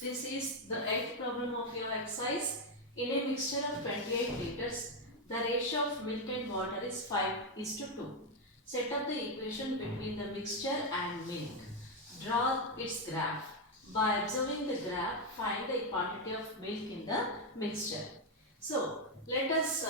This is the eighth problem of your exercise. In a mixture of 28 liters, the ratio of milk and water is 5 is to 2. Set up the equation between the mixture and milk. Draw its graph. By observing the graph, find the quantity of milk in the mixture. So, let us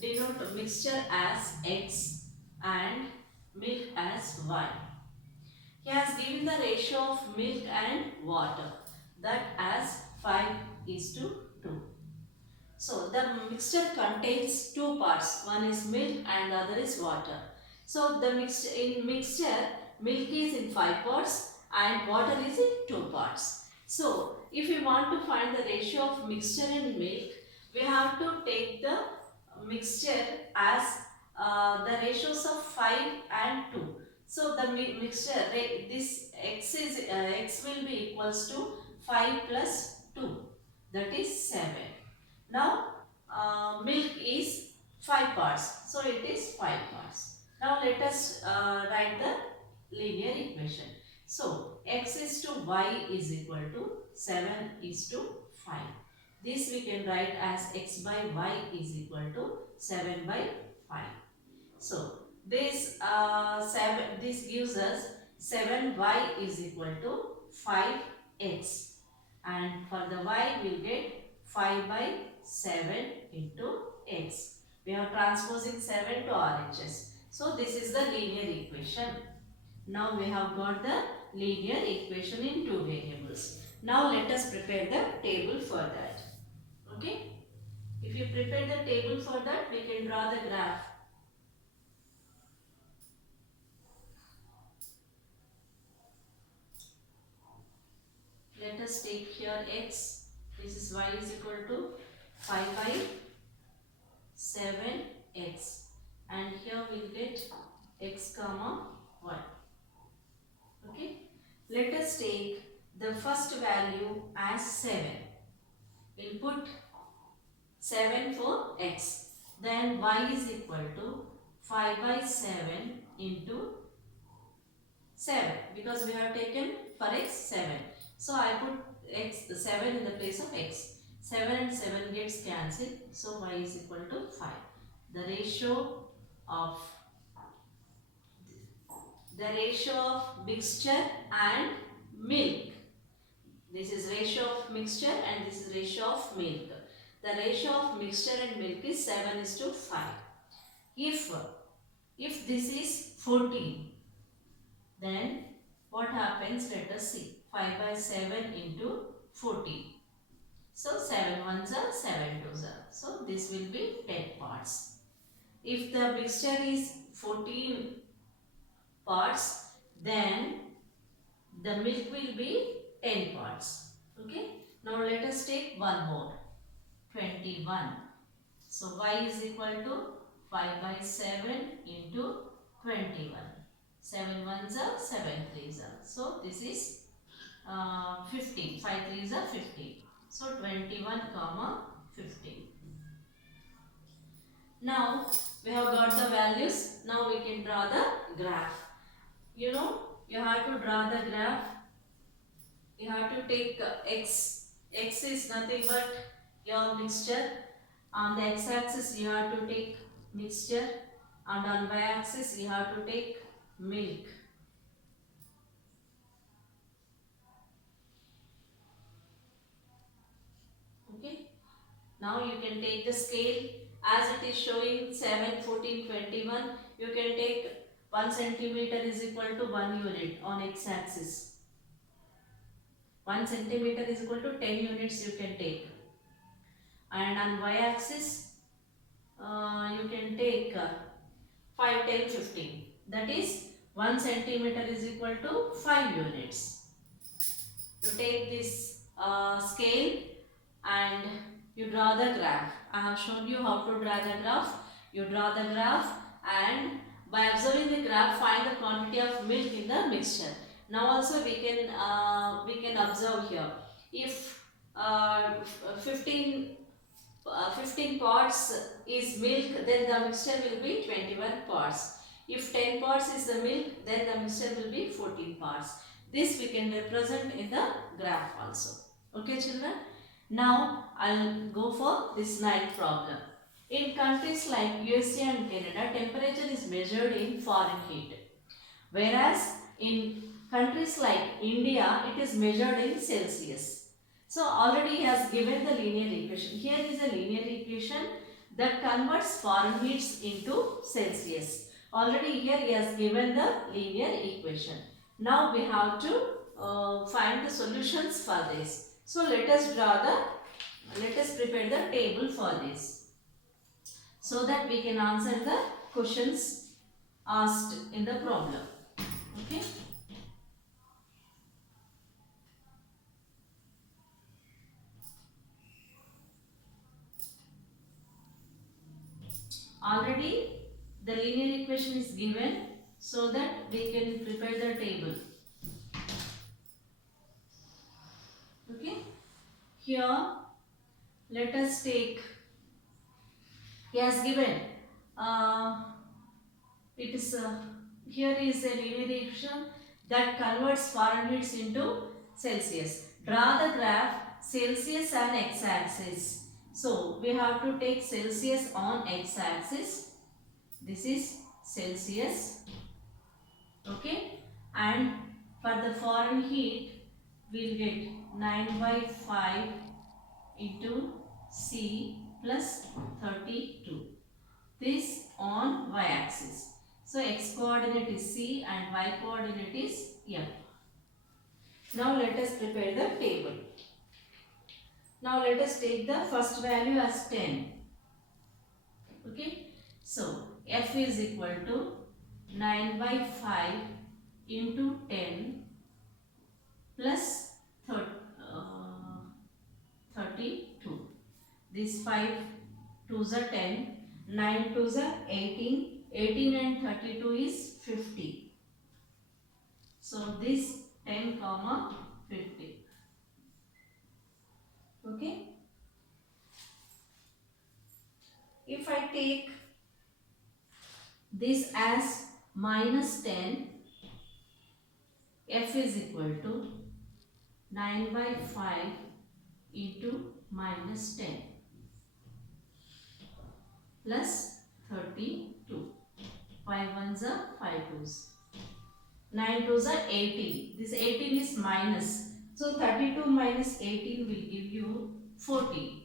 denote mixture as X and milk as Y. He has given the ratio of milk and water, that as 5 is to 2. So the mixture contains two parts. One is milk and the other is water. So the mixture milk is in 5 parts and water is in 2 parts. So if we want to find the ratio of mixture and milk, we have to take the mixture as the ratios of 5 and 2. So the mixture, this x will be equals to 5 plus 2, that is 7. Now milk is 5 parts, so it is 5 parts. Now let us write the linear equation. So x is to y is equal to 7 is to 5. This we can write as x by y is equal to 7 by 5. So this this gives us 7y is equal to 5x, and for the y we will get 5 by 7 into x. We are transposing 7 to RHS. So this is the linear equation. Now we have got the linear equation in two variables. Now let us prepare the table for that. Okay. If you prepare the table for that, we can draw the graph. Let us take here x. This is y is equal to 5 by 7x, and here we will get x comma y. Okay. Let us take the first value as 7. We will put 7 for x. Then y is equal to 5 by 7 into 7, because we have taken for x 7. So I put x, the 7 in the place of x. 7 and 7 gets cancelled. So y is equal to 5. The ratio of mixture and milk. This is ratio of mixture and this is ratio of milk. The ratio of mixture and milk is 7 is to 5. If this is 14, then what happens? Let us see. 5 by 7 into 14. So 7 ones are 7 twos are. So this will be 10 parts. If the mixture is 14 parts, then the milk will be 10 parts. Okay. Now let us take one more. 21. So y is equal to 5 by 7 into 21. 7 ones are 7 threes are. So this is 15. 5 threes are 15. So 21 comma 15. Now we have got the values. Now we can draw the graph. You know, you have to draw the graph. You have to take x. X is nothing but your mixture. On the x-axis you have to take mixture, and on y-axis you have to take milk. Okay. Now you can take the scale as it is showing 7, 14, 21. You can take 1 centimeter is equal to 1 unit on x-axis. 1 centimeter is equal to 10 units you can take. And on y-axis you can take 5, 10, 15. That is 1 centimeter is equal to 5 units. To take this scale and you draw the graph. I have shown you how to draw the graph. You draw the graph and by observing the graph find the quantity of milk in the mixture. Now also we can observe here. If 15 parts is milk, then the mixture will be 21 parts. If 10 parts is the milk, then the mixture will be 14 parts. This we can represent in the graph also. Okay children. Now I'll go for this ninth problem. In countries like USA and Canada, temperature is measured in Fahrenheit. Whereas in countries like India, it is measured in Celsius. So already he has given the linear equation. Here is a linear equation that converts Fahrenheit into Celsius. Already here he has given the linear equation. Now we have to find the solutions for this. So let us prepare the table for this, so that we can answer the questions asked in the problem. Okay. Already the linear equation is given, so that we can prepare the table. Okay. Here let us take, he has given it is here is a linear equation that converts Fahrenheit into Celsius. Draw the graph Celsius and x-axis. So we have to take Celsius on x-axis. This is Celsius. Okay. And for the Fahrenheit, we will get 9 by 5 into C plus 32. This on y-axis. So x coordinate is C and y coordinate is F. Now let us prepare the table. Now let us take the first value as 10. Okay. So F is equal to 9 by 5 into 10 plus 32. This 5 2s are 10, 9 2s are 18, 18 and 32 is 50. So this 10 comma 50. Okay. If I take this as minus 10, F is equal to 9 by 5 into minus 10 plus 32. 5 1s are 5 2s. 9 2s are 18. This 18 is minus. So 32 minus 18 will give you 14.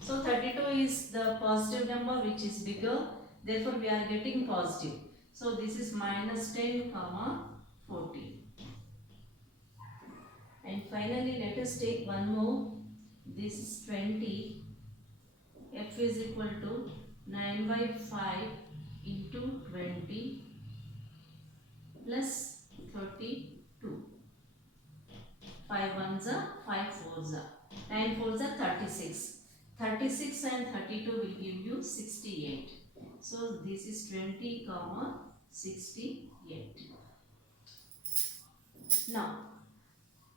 So 32 is the positive number which is bigger. Therefore we are getting positive. So this is minus 10 comma 14. And finally let us take one more. This is 20. F is equal to 9 by 5 into 20 plus 32. 5 1s are 5 4s are. 9 4s are 36. 36 and 32 will give you 68. So this is 20 comma 68. Now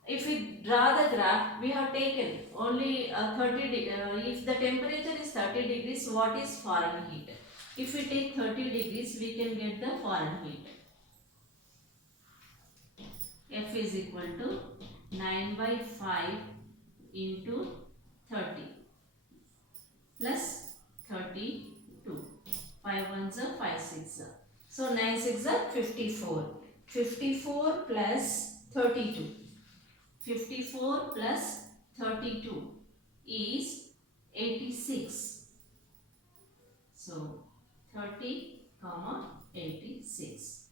if we draw the graph, we have taken only 30 if the temperature is 30 degrees, what is Fahrenheit? If we take 30 degrees, we can get the Fahrenheit. F is equal to 9 by 5 into 30 plus 32. 5 1s are 5 6s are. So 9 6s are 54. 54 plus 32. 54 plus 32 is 86. So 30 comma 86.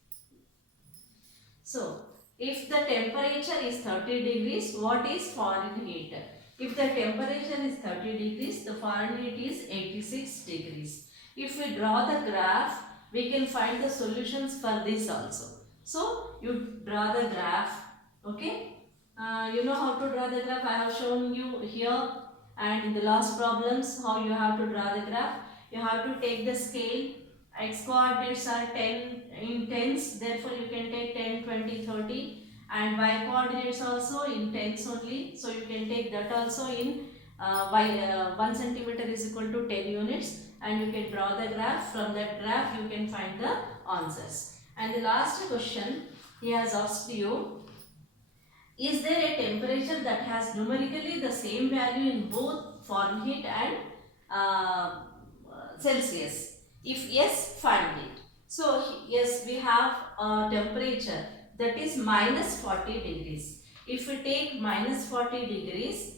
So if the temperature is 30 degrees, what is Fahrenheit? If the temperature is 30 degrees, the Fahrenheit is 86 degrees. If we draw the graph, we can find the solutions for this also. So you draw the graph. Okay. You know how to draw the graph. I have shown you here and in the last problems how you have to draw the graph. You have to take the scale. X coordinates are 10 in tens, therefore you can take 10, 20, 30, and y coordinates also in tens only, so you can take that also in 1 centimeter is equal to 10 units, and you can draw the graph. From that graph you can find the answers. And the last question, He has asked you, is there a temperature that has numerically the same value in both Fahrenheit and uh, Celsius? If yes, find it. So yes, we have a temperature that is minus 40 degrees. If we take minus 40 degrees,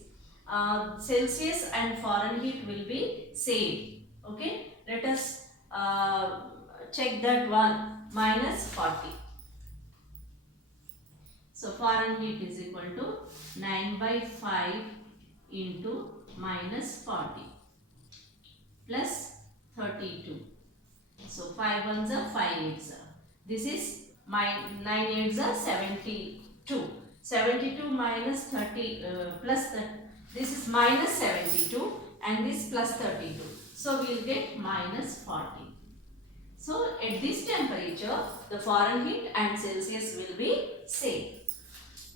Celsius and Fahrenheit will be same. Okay, let us check that one. Minus 40. So Fahrenheit is equal to 9 by 5 into minus 40 plus 32. So 5 ones are 5 eights are. This is my 9 eights are 72. 72 minus 30 plus the, this is minus 72 and this plus 32. So we will get minus 40. So at this temperature the Fahrenheit and Celsius will be same.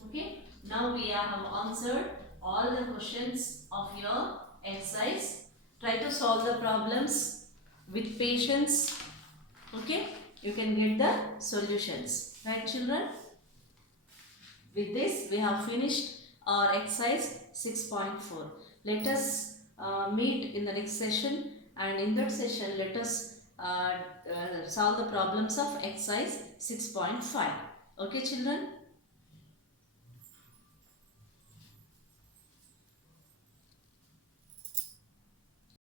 Okay. Now we have answered all the questions of your exercise. Try to solve the problems with patience. Okay. You can get the solutions. Right, children? With this, we have finished our exercise 6.4. Let us meet in the next session, and in that session, let us solve the problems of exercise 6.5. Okay, children?